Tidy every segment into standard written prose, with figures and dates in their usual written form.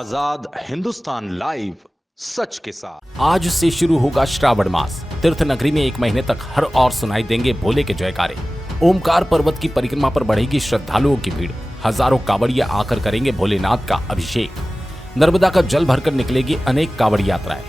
आजाद Hindustan live, सच के साथ। आज से शुरू होगा श्रावण मास। तीर्थ नगरी में 1 महीने तक हर ओर सुनाई देंगे भोले के जयकारे। ओमकार पर्वत की परिक्रमा पर बढ़ेगी श्रद्धालुओं की भीड़। हजारों कांवड़िया आकर करेंगे भोलेनाथ का अभिषेक। नर्मदा का जल भरकर निकलेगी अनेक कांवड़ यात्राएं।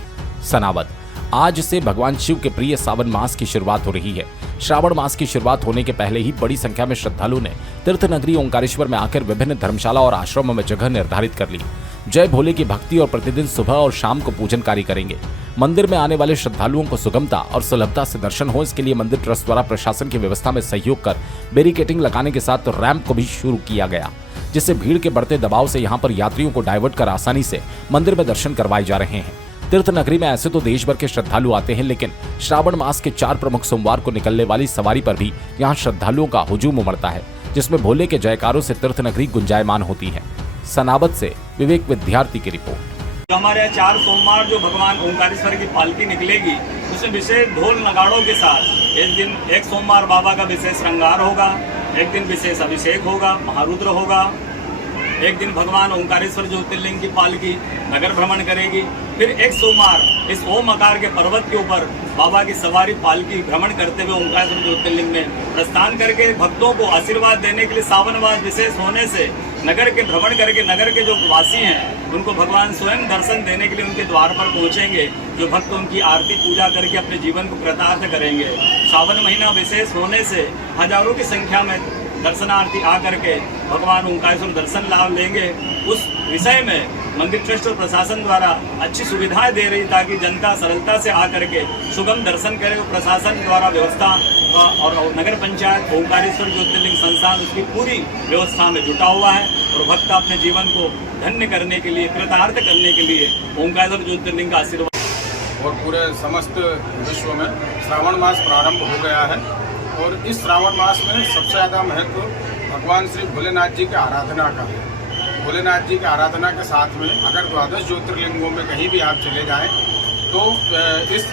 सनावद, आज से भगवान शिव के प्रिय सावन मास की शुरुआत हो रही है। श्रावण मास की शुरुआत होने के पहले ही बड़ी संख्या में श्रद्धालुओं ने तीर्थ नगरी ओंकारेश्वर में आकर विभिन्न धर्मशाला और आश्रमों में जगह निर्धारित कर ली। जय भोले की भक्ति और प्रतिदिन सुबह और शाम को पूजन कार्य करेंगे। मंदिर में आने वाले श्रद्धालुओं को सुगमता और सुलभता से दर्शन हो, इसके लिए मंदिर ट्रस्ट द्वारा प्रशासन की व्यवस्था में सहयोग कर बैरिकेडिंग लगाने के साथ रैंप को भी शुरू किया गया, जिससे भीड़ के बढ़ते दबाव से यहाँ पर यात्रियों को डाइवर्ट कर आसानी से मंदिर में दर्शन करवाए जा रहे हैं। तीर्थ नगरी में ऐसे तो देश भर के श्रद्धालु आते हैं, लेकिन श्रावण मास के 4 प्रमुख सोमवार को निकलने वाली सवारी पर भी यहाँ श्रद्धालुओं का हुजूम उमड़ता है, जिसमें भोले के जयकारों से तीर्थ नगरी गुंजायमान होती है। सनावद से विवेक विद्यार्थी की रिपोर्ट। हमारे यहाँ 4 सोमवार जो भगवान ओंकारेश्वर की पालकी निकलेगी, उसमें विशेष ढोल नगाड़ों के साथ एक सोमवार बाबा का विशेष श्रृंगार होगा, एक दिन विशेष अभिषेक होगा, महारुद्र होगा, एक दिन भगवान ओंकारेश्वर ज्योतिर्लिंग की पालकी नगर भ्रमण करेगी। फिर एक सोमवार इस ओम आकार के पर्वत के ऊपर बाबा की सवारी पालकी भ्रमण करते हुए ओंकारेश्वर ज्योतिर्लिंग में प्रस्थान करके भक्तों को आशीर्वाद देने के लिए सावनवास विशेष होने से नगर के भ्रमण करके नगर के जो वासी हैं उनको भगवान स्वयं दर्शन देने के लिए उनके द्वार पर पहुंचेंगे। जो भक्त उनकी आरती पूजा करके अपने जीवन को कृतार्थ करेंगे। सावन महीना विशेष होने से हजारों की संख्या में दर्शनार्थी आकर के भगवान ओंकारेश्वर दर्शन लाभ लेंगे। उस विषय में मंदिर ट्रस्ट और प्रशासन द्वारा अच्छी सुविधाएं दे रही, ताकि जनता सरलता से आकर के सुगम दर्शन करे। प्रशासन द्वारा व्यवस्था और नगर पंचायत ओंकारेश्वर ज्योतिर्लिंग संस्थान उसकी पूरी व्यवस्था में जुटा हुआ है और भक्त अपने जीवन को धन्य करने के लिए, कृतार्थ करने के लिए ओंकारेश्वर ज्योतिर्लिंग का आशीर्वाद। और पूरे समस्त विश्व में श्रावण मास प्रारंभ हो गया है और इस श्रावण मास में सबसे ज़्यादा महत्व भगवान श्री भोलेनाथ जी की आराधना का है। भोलेनाथ जी की आराधना के साथ में अगर 12 ज्योतिर्लिंगों में कहीं भी आप चले जाएं तो इस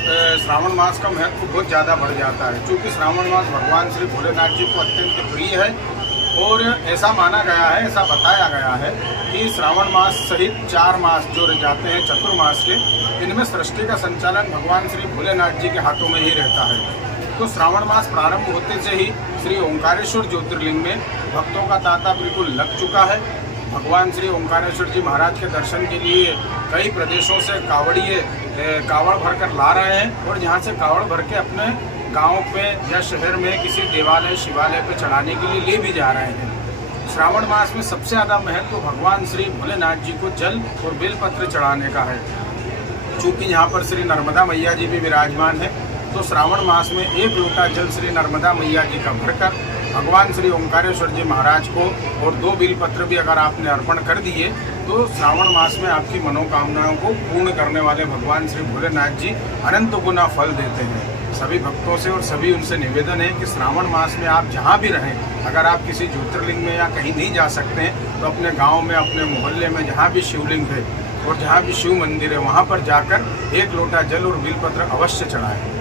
श्रावण मास का महत्व बहुत ज़्यादा बढ़ जाता है, क्योंकि श्रावण मास भगवान श्री भोलेनाथ जी को अत्यंत प्रिय है। और ऐसा माना गया है, ऐसा बताया गया है कि श्रावण मास सहित 4 मास जो रह जाते हैं चतुर्मास के, इनमें सृष्टि का संचालन भगवान श्री भोलेनाथ जी के हाथों में ही रहता है। तो श्रावण मास प्रारंभ होते से ही श्री ओंकारेश्वर ज्योतिर्लिंग में भक्तों का तांता बिल्कुल लग चुका है। भगवान श्री ओंकारेश्वर जी महाराज के दर्शन के लिए कई प्रदेशों से कांवड़िए कांवड़ भरकर ला रहे हैं और यहाँ से कांवड़ भर के अपने गाँव पे या शहर में किसी देवालय शिवालय पे चढ़ाने के लिए ले भी जा रहे हैं। श्रावण मास में सबसे ज़्यादा महत्व भगवान श्री भोलेनाथ जी को जल और बेलपत्र चढ़ाने का है। चूँकि यहाँ पर श्री नर्मदा मैया जी भी विराजमान है, तो श्रावण मास में 1 लोटा जल श्री नर्मदा मैया जी का भरकर भगवान श्री ओंकारेश्वर जी महाराज को और 2 बेलपत्र भी अगर आपने अर्पण कर दिए तो श्रावण मास में आपकी मनोकामनाओं को पूर्ण करने वाले भगवान श्री भोलेनाथ जी अनंत गुना फल देते हैं। सभी भक्तों से और सभी उनसे निवेदन है कि श्रावण मास में आप जहाँ भी रहें, अगर आप किसी ज्योतिर्लिंग में या कहीं नहीं जा सकते हैं तो अपने गाँव में, अपने मोहल्ले में जहाँ भी शिवलिंग है और जहाँ भी शिव मंदिर है वहाँ पर जाकर 1 लोटा जल और बेलपत्र अवश्य चढ़ाएं।